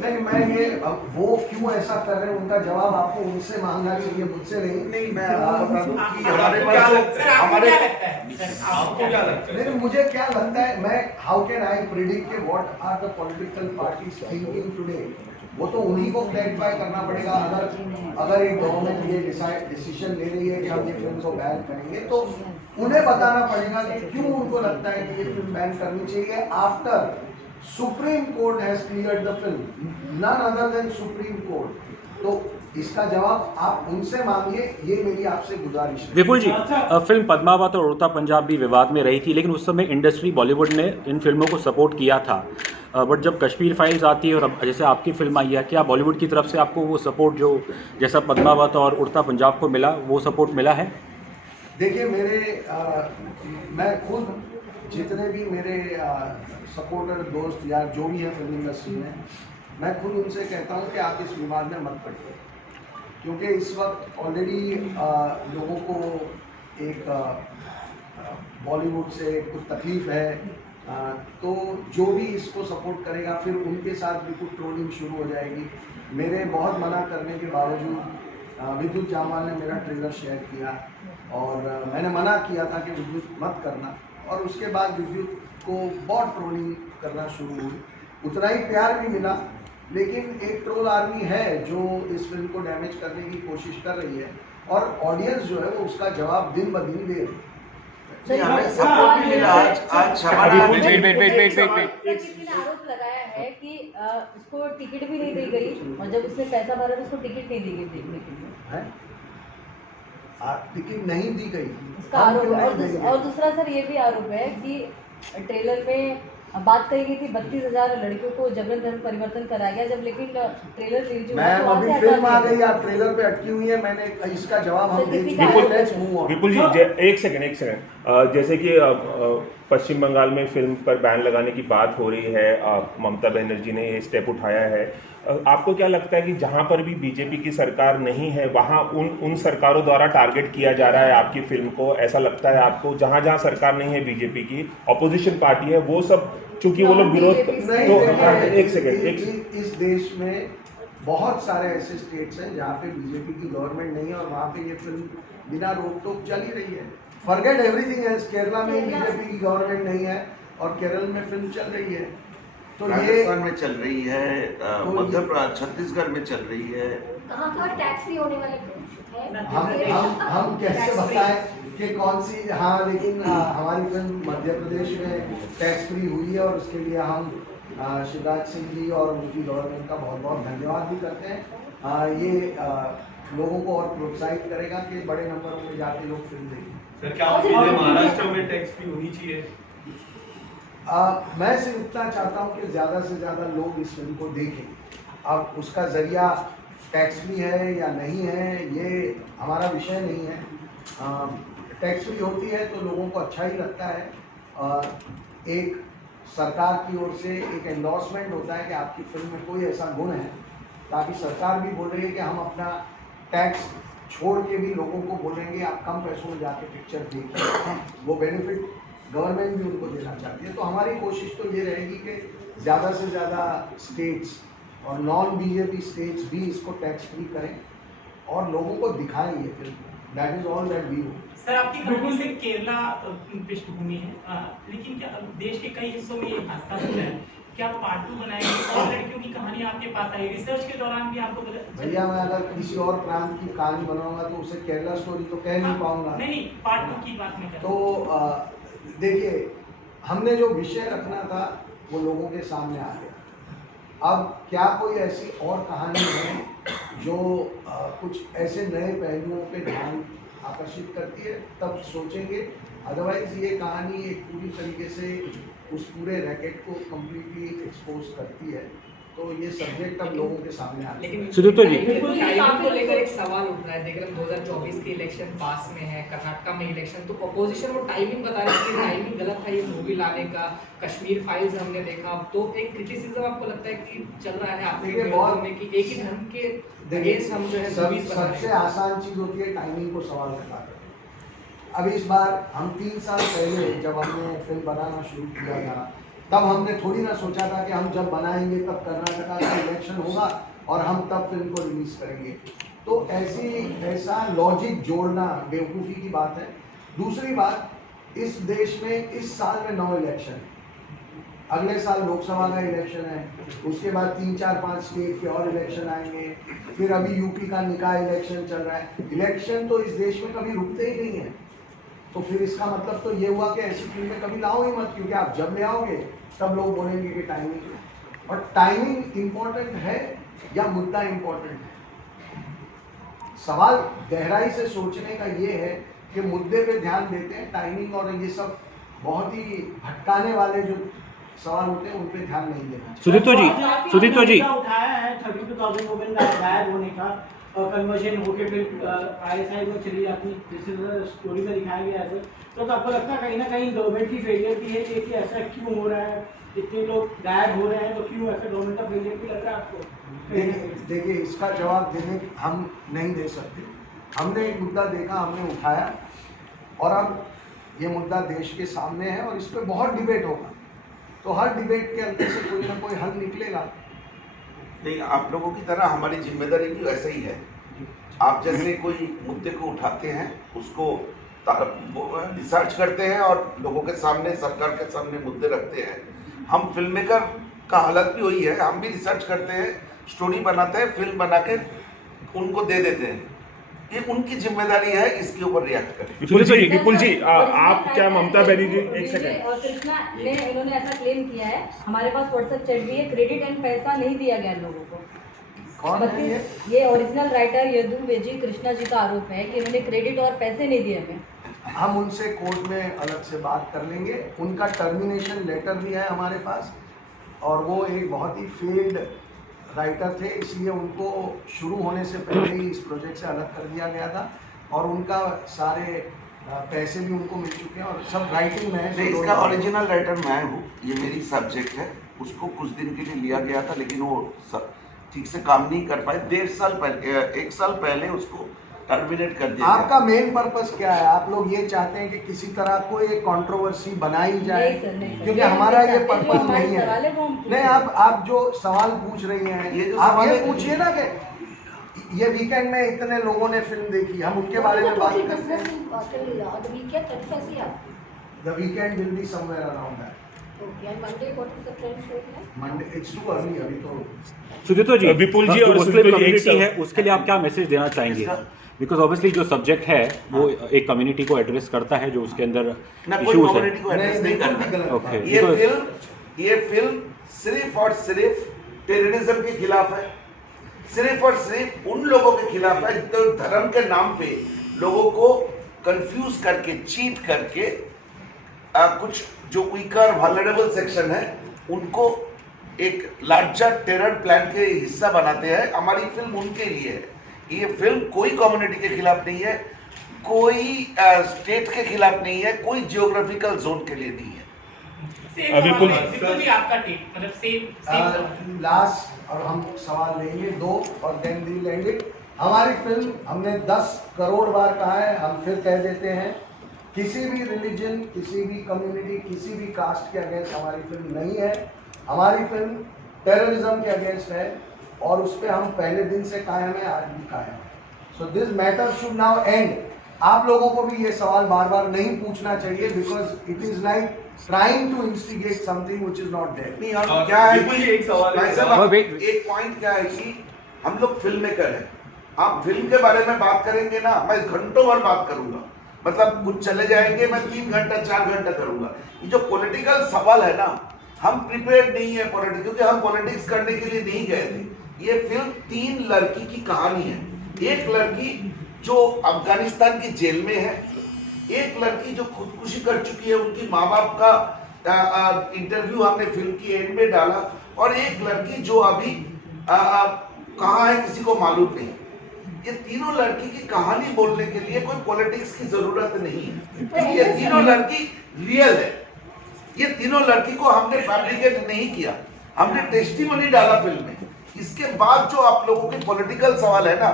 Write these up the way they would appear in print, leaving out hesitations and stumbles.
नहीं, मैं ये अब वो क्यों ऐसा कर रहे हैं उनका जवाब आपको उनसे मांगना चाहिए, मुझसे नहीं। नहीं, मैं आपको बता दूं कि हमारे आपको क्या पास लगता है? हमारे आपको क्या लगता है? नहीं, मुझे क्या लगता है, मैं हाउ कैन आई प्रिडिक्ट के what are the political parties thinking today. वो तो उन्हीं को क्लैरिफाई करना पड़ेगा। अगर एक गवर्नमेंट ये डिसीजन ले रही है कि हम ये फिल्म को बैन करेंगे, तो उन्हें बताना पड़ेगा कि क्यों उनको लगता है कि ये फिल्म बैन करनी चाहिए। After supreme court has cleared the film, none other than supreme court. तो इसका जवाब आप उनसे मांगिए, ये मेरी आपसे गुजारिश है। विपुल जी, फिल्म पद्मावत और उड़ता पंजाब भी विवाद में रही थी, लेकिन उस समय इंडस्ट्री बॉलीवुड ने इन फिल्मों को सपोर्ट किया था। बट जब कश्मीर फाइल्स आती है और अब जैसे आपकी फिल्म आई है, क्या बॉलीवुड की तरफ से आपको वो सपोर्ट जो जैसा पद्मावत और उड़ता पंजाब को मिला, वो सपोर्ट मिला है? देखिए, मैं खुद जितने भी मेरे सपोर्टर दोस्त या जो भी है फिल्म इंडस्ट्री में, मैं खुद उनसे कहता हूं कि आप इस विवाद में मत पड़िए, क्योंकि इस वक्त ऑलरेडी लोगों को एक बॉलीवुड से कुछ तकलीफ है। तो जो भी इसको सपोर्ट करेगा, फिर उनके साथ भी कुछ ट्रोलिंग शुरू हो जाएगी। मेरे बहुत मना करने के बावजूद विद्युत जामवाल ने मेरा ट्रेलर शेयर किया और मैंने मना किया था कि विद्युत मत करना, और उसके बाद विद्युत को बहुत ट्रोलिंग करना शुरू हुई। उतना ही प्यार भी मिला, लेकिन एक ट्रोल आर्मी है जो इस फिल्म को डैमेज करने की कोशिश कर रही है, और ऑडियंस जो है वो उसका जवाब दिन ब दिन दे रही है। हमें सपोर्ट भी मिला। आज हमारा किसी ने आरोप लगाया है कि उसको टिकट भी नहीं दी गई, और जब उसने पैसा भरा तो उसको टिकट नहीं दी गई देखने के लिए। टिकट नहीं दी गई उसका आरोप है। और दूसरा सर ये भी आरोप है कि ट्रेलर में बात कही गई थी 32,000 लड़कियों को जबरन धर्म परिवर्तन कराया गया, जब लेकिन ट्रेलर रिलीज हुआ मैम, तो वहाँ अभी से फिल्म हटा आ दिया गई, आप ट्रेलर पे अटकी हुई है। मैंने इसका जवाब हम दे चुके विपुल- हैं। Let's move on. Vipul ji, एक सेकंड, जैसे कि पश्चिम बंगाल में फिल्म पर बैन लगाने की बात हो रही है, ममता बनर्जी ने ये स्टेप उठाया है। आपको क्या लगता है कि जहां पर भी बीजेपी की सरकार नहीं है, वहां उन सरकारों द्वारा टारगेट किया जा रहा है आपकी फिल्म को? ऐसा लगता है आपको जहां जहां सरकार नहीं है बीजेपी की, ऑपोजिशन पार्टी है, वो सब चूंकि वो लोग विरोध नहीं, तो एक सेकंड, इस देश में बहुत सारे ऐसे स्टेट्स हैं जहाँ पे बीजेपी की गवर्नमेंट नहीं है, और वहाँ पे ये फिल्म बिना रोक टोक चल ही रही है। फॉरगेट एवरीथिंग एल्स, केरला में बीजेपी की गवर्नमेंट नहीं है और केरल में फिल्म चल रही है। तो ये राजस्थान में चल रही है, मध्य प्रदेश, छत्तीसगढ़ में चल रही है। कहाँ कहाँ टैक्स फ्री होने वाले हम कैसे बताएं कि कौन सी। हाँ, लेकिन हमारी फिल्म मध्य प्रदेश में टैक्स फ्री हुई है, और उसके लिए हम शिवराज सिंह जी और उनकी गवर्नमेंट का बहुत बहुत धन्यवाद भी करते हैं। ये लोगों को और प्रोत्साहित करेगा कि बड़े नंबरों में जाके लोग फिल्म देखें। सर, क्या आप महाराष्ट्र में टैक्स फ्री होनी चाहिए? मैं सिर्फ इतना चाहता हूं कि ज़्यादा से ज़्यादा लोग इस फिल्म को देखें। अब उसका ज़रिया टैक्स फ्री है या नहीं है, ये हमारा विषय नहीं है। टैक्स फ्री होती है तो लोगों को अच्छा ही लगता है। एक सरकार की ओर से एक एंडोर्समेंट होता है कि आपकी फिल्म में कोई ऐसा गुण है, ताकि सरकार भी बोल रही है कि हम अपना टैक्स छोड़ के भी लोगों को बोलेंगे आप कम पैसों में जाके पिक्चर देखिए। वो बेनिफिट गवर्नमेंट भी उनको देना चाहती है। तो हमारी कोशिश तो ये रहेगी कि ज़्यादा से ज़्यादा स्टेट्स और नॉन बीजेपी स्टेट्स भी इसको टैक्स फ्री करें और लोगों को दिखाएं ये film. That is all that we do. Sir, आपकी कहानी से केरला पृष्ठभूमि है, लेकिन क्या देश के कई हिस्सों में ये हादसा हो रहा है, क्या पार्ट 2 बनाएंगे और लड़कियों की कहानी आपके पास आई? रिसर्च के दौरान भी आपको भैया, मैं अगर किसी और प्रांत की कहानी बनाऊंगा तो उसे केरला स्टोरी तो कह नहीं पाऊंगा। नहीं, पार्ट 2 की बात मैं कर रहा तो देखिए, हमने जो विषय रखना था वो लोगों के सामने आ गया। अब क्या कोई ऐसी और कहानी है जो कुछ ऐसे नए पहलुओं पे ध्यान आकर्षित करती है, तब सोचेंगे। अदरवाइज ये कहानी एक पूरी तरीके से उस पूरे रैकेट को कम्प्लीटली एक्सपोज करती है। तो ये सब्जेक्ट अब लोगों के सामने आ लेकिन सुदीप्त जी, टाइमिंग को लेकर एक सवाल उठ रहा है। देख रहे हैं 2024 के इलेक्शन पास में है, कर्नाटका में इलेक्शन, तो अपोजिशन वो टाइमिंग बता रही है कि टाइमिंग गलत था ये मूवी लाने का। कश्मीर फाइल्स हमने देखा, तो एक क्रिटिसिज्म आपको लगता है कि चल रहा है आपके विरोध में कि एक ही धर्म के अगेंस्ट हम जो है मूवीज बना रहे हैं? सबसे आसान चीज़ होती है टाइमिंग को सवाल करना। अब इस बार हम 3 साल पहले जब हमने फिल्म बनाना शुरू किया था, तब हमने थोड़ी ना सोचा था कि हम जब बनाएंगे तब कर्नाटका का इलेक्शन होगा और हम तब फिल्म को रिलीज करेंगे। तो ऐसा लॉजिक जोड़ना बेवकूफ़ी की बात है। दूसरी बात, इस देश में इस साल में 9 इलेक्शन है, अगले साल लोकसभा का इलेक्शन है, उसके बाद 3-4-5 स्टेट के और इलेक्शन आएंगे, फिर अभी यूपी का निकाय इलेक्शन चल रहा है। इलेक्शन तो इस देश में कभी रुकते ही नहीं है। तो फिर इसका मतलब तो ये हुआ कि ऐसी फिल्में कभी लाओ ही मत, क्योंकि आप जब ले आओगे तब लोग बोलेंगे कि टाइमिंग। और टाइमिंग इम्पोर्टेंट है या मुद्दा इम्पोर्टेंट है? सवाल गहराई से सोचने का ये है कि मुद्दे पे ध्यान देते हैं, टाइमिंग और ये सब बहुत ही भटकाने वाले जो सवाल होते हैं उन पे ध्यान नहीं देना। सुदीप्तो जी उठाया है 32,000 वुमेन गायब होने का और कन्वर्जन होके फिर ISI में चली जाती, जिस स्टोरी में दिखाया गया है। तो आपको लगता है कहीं ना कहीं गवर्नमेंट की फेलियर भी है कि ऐसा क्यों हो रहा है, इतने लोग गायब हो रहे हैं, तो क्यों ऐसा गवर्नमेंट का फेलियर भी लग रहा है आपको? देखिए, इसका जवाब देने हम नहीं दे सकते। हमने एक मुद्दा देखा, हमने उठाया और अब ये मुद्दा देश के सामने है और इस पर बहुत डिबेट होगा। तो हर डिबेट के अंदर से कोई ना कोई हल निकलेगा। नहीं, आप लोगों की तरह हमारी जिम्मेदारी भी वैसे ही है। आप जैसे कोई मुद्दे को उठाते हैं, उसको रिसर्च करते हैं और लोगों के सामने, सरकार के सामने मुद्दे रखते हैं। हम फिल्म मेकर का हालत भी वही है, हम भी रिसर्च करते हैं, स्टोरी बनाते हैं, फिल्म बना के उनको दे देते हैं। ये उनकी जिम्मेदारी है, इसके ऊपर रिएक्ट करें। विपुल जी आप क्या ममता बनर्जी, एक सेकंड, और कृष्णा ने इन्होंने ऐसा क्लेम किया है, हमारे पास व्हाट्सएप चैट भी है, क्रेडिट एंड पैसा नहीं दिया गया लोगों को। कौन है ये ओरिजिनल राइटर यदुवेजी कृष्णा जी का आरोप है कि इन्होंने क्रेडिट और पैसे नहीं दिए हमें। हम उनसे कोर्ट में अलग से बात कर लेंगे। उनका टर्मिनेशन लेटर भी है हमारे पास और वो एक बहुत ही फेल्ड राइटर थे, इसलिए उनको शुरू होने से पहले ही इस प्रोजेक्ट से अलग कर दिया गया था और उनका सारे पैसे भी उनको मिल चुके हैं और सब राइटिंग में है। इसका ओरिजिनल राइटर मैं हूँ, ये मेरी सब्जेक्ट है। उसको कुछ दिन के लिए लिया गया था, लेकिन वो ठीक से काम नहीं कर पाए। 1 साल पहले उसको टर्मिनेट कर दिया। आपका मेन पर्पस क्या है? आप लोग ये चाहते हैं कि किसी तरह कोई एक कंट्रोवर्सी बनाई जाए? नहीं, क्योंकि हमारा ये पर्पस नहीं है। नहीं, आप जो सवाल पूछ रही हैं, आप ये पूछिए ना कि ये वीकेंड में इतने लोगों ने फिल्म देखी, हम उनके बारे में बात करते हैं। The weekend will be somewhere around that. Monday it's too early अभी तो। सुदीप्तो जी, विपुल जी और मुस्लिम कम्युनिटी है, उसके लिए आप क्या मैसेज देना चाहेंगे? बिकॉज ऑब्वियसली जो सब्जेक्ट है वो एक कम्युनिटी को एड्रेस करता है जो उसके अंदर इश्यूज है। ये फिल्म सिर्फ और सिर्फ टेररिज्म के खिलाफ है, सिर्फ और सिर्फ उन लोगों के खिलाफ है जो धर्म के नाम पे लोगों को कंफ्यूज करके, चीट करके कुछ जो वीकर वल्नरेबल सेक्शन है उनको एक लार्जर टेरर प्लान के हिस्सा बनाते हैं। हमारी फिल्म उनके लिए है। ये फिल्म कोई कम्युनिटी के खिलाफ नहीं है, कोई स्टेट के खिलाफ नहीं है, कोई जियोग्राफिकल जोन के लिए नहीं है। आपका टेक मतलब सेम लास्ट और हम सवाल लेंगे 2 और देन वी लेंगे। हमारी फिल्म हमने 10 करोड़ बार कहा है, हम फिर कह देते हैं, किसी भी रिलीजन, किसी भी कम्युनिटी, किसी भी कास्ट के अगेंस्ट हमारी फिल्म नहीं है। हमारी फिल्म टेररिज्म के अगेंस्ट है और उस पर हम पहले दिन से कायम है, आज भी कायम है। So this matter should now and. आप लोगों को भी ये सवाल बार बार नहीं पूछना चाहिए, because it is like trying to instigate something which is not there. नहीं, और क्या है कि एक सवाल है, एक पॉइंट क्या है कि हम लोग फिल्म मेकर हैं। आप फिल्म के बारे में बात करेंगे ना, मैं घंटों भर बात करूंगा, मतलब कुछ चले जाएंगे, मैं 3 घंटा 4 घंटा करूंगा। ये जो पॉलिटिकल सवाल है ना, हम प्रिपेयर्ड नहीं है पॉलिटिक्स, क्योंकि हम पॉलिटिक्स करने के लिए नहीं गए थे। ये फिल्म 3 लड़की की कहानी है। एक लड़की जो अफगानिस्तान की जेल में है, एक लड़की जो खुदकुशी कर चुकी है, उनकी माँ बाप का इंटरव्यू हमने फिल्म की एंड में डाला, और एक लड़की जो अभी कहाँ है किसी को मालूम नहीं। ये तीनों लड़की की कहानी बोलने के लिए कोई पॉलिटिक्स की जरूरत नहीं है। ये तीनों लड़की रियल है। ये तीनों लड़की को हमने फैब्रिकेट नहीं किया, हमने टेस्टिमोनी डाला फिल्म में। इसके बाद जो आप लोगों के पॉलिटिकल सवाल है ना,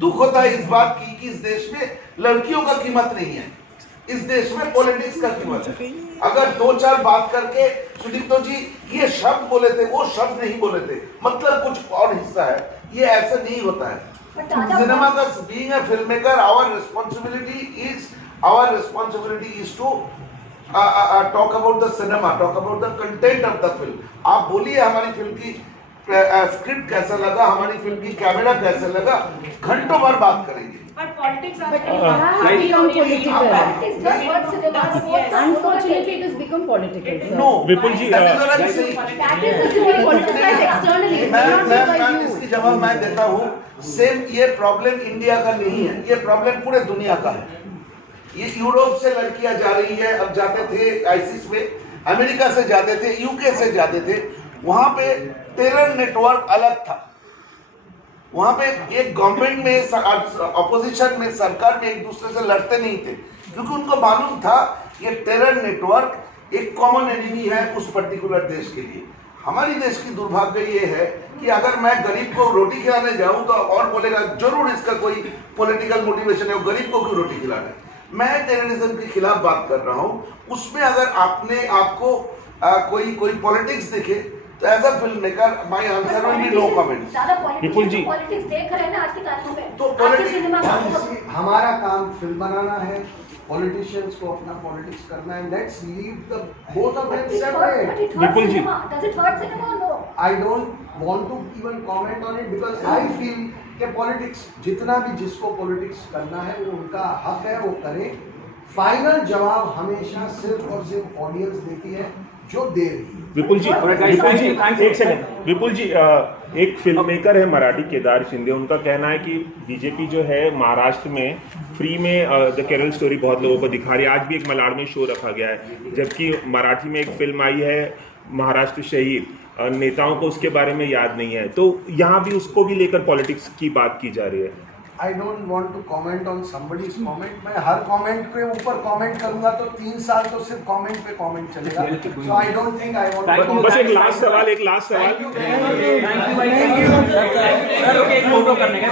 दुख होता है इस बात की कि इस देश में लड़कियों का कीमत नहीं है। इस देश में पॉलिटिक्स का कीमत है। अगर 2-4 बात करके सुदीप्तो जी ये शब्द बोले थे, वो शब्द नहीं बोले थे, मतलब कुछ और हिस्सा है, ये ऐसा नहीं होता है। सिनेमा का being a film maker, our responsibility is to talk about the cinema, talk about the content of the film. आप बोलिए हमारी फिल्म की स्क्रिप्ट कैसा लगा, हमारी फिल्म की कैमरा कैसा लगा, घंटों भर बात करेंगे। But politics are Unfortunately, it has become political, sir. No, Vipul ji, that is what I'm saying. That is the thing, politicized externally. It is not by you. इसकी जवाब मैं देता हूँ। सेम ये प्रॉब्लम इंडिया का नहीं है, ये प्रॉब्लम पूरे दुनिया का है। ये यूरोप से लड़कियां जा रही है, अब जाते थे आईसीस में, अमेरिका से जाते थे, यूके से जाते थे, वहां पे टेरर नेटवर्क अलग था। वहां पे एक गवर्नमेंट में, ऑपोजिशन में, सरकार में एक दूसरे से लड़ते नहीं थे, क्योंकि उनको मालूम था ये टेरर नेटवर्क एक कॉमन एनिमी है उस पर्टिकुलर देश के लिए। हमारी देश की दुर्भाग्य ये है कि अगर मैं गरीब को रोटी खिलाने जाऊं तो और बोलेगा जरूर इसका कोई पॉलिटिकल मोटिवेशन है, वो गरीब को क्यों रोटी खिलाना है। मैं टेररिज्म के खिलाफ बात कर रहा हूं, उसमें अगर आपको कोई पॉलिटिक्स दिखे तो as a film maker my answer will be no comments. Vipul ji, politics देख रहे हैं ना आज की तारीख में, तो हमारा काम फिल्म बनाना है, पॉलिटिशियंस को अपना पॉलिटिक्स करना है। Let's leave the both of them separate. Vipul ji, does it hurt cinema or no? I don't want to even comment on it because I feel कि पॉलिटिक्स जितना भी जिसको पॉलिटिक्स करना है वो उनका हक है, वो करे। फाइनल जवाब हमेशा सिर्फ और सिर्फ ऑडियंस देती है जो दे रही है। विपुल जी, एक सेकंड। विपुल जी, एक फिल्म मेकर है मराठी, केदार शिंदे, उनका कहना है कि बीजेपी जो है महाराष्ट्र में फ्री में द केरल स्टोरी बहुत लोगों को दिखा रही है। आज भी एक मलाड में शो रखा गया है, जबकि मराठी में एक फिल्म आई है महाराष्ट्र शहीद, नेताओं को उसके बारे में याद नहीं है, तो यहाँ भी उसको भी लेकर पॉलिटिक्स की बात की जा रही है। I don't want to comment on somebody's comment. मैं हर कमेंट के ऊपर कमेंट करूंगा तो 3 साल तो सिर्फ कमेंट पे कमेंट चलेगा। So I don't think I want to बस एक लास्ट सवाल। फोटो करने का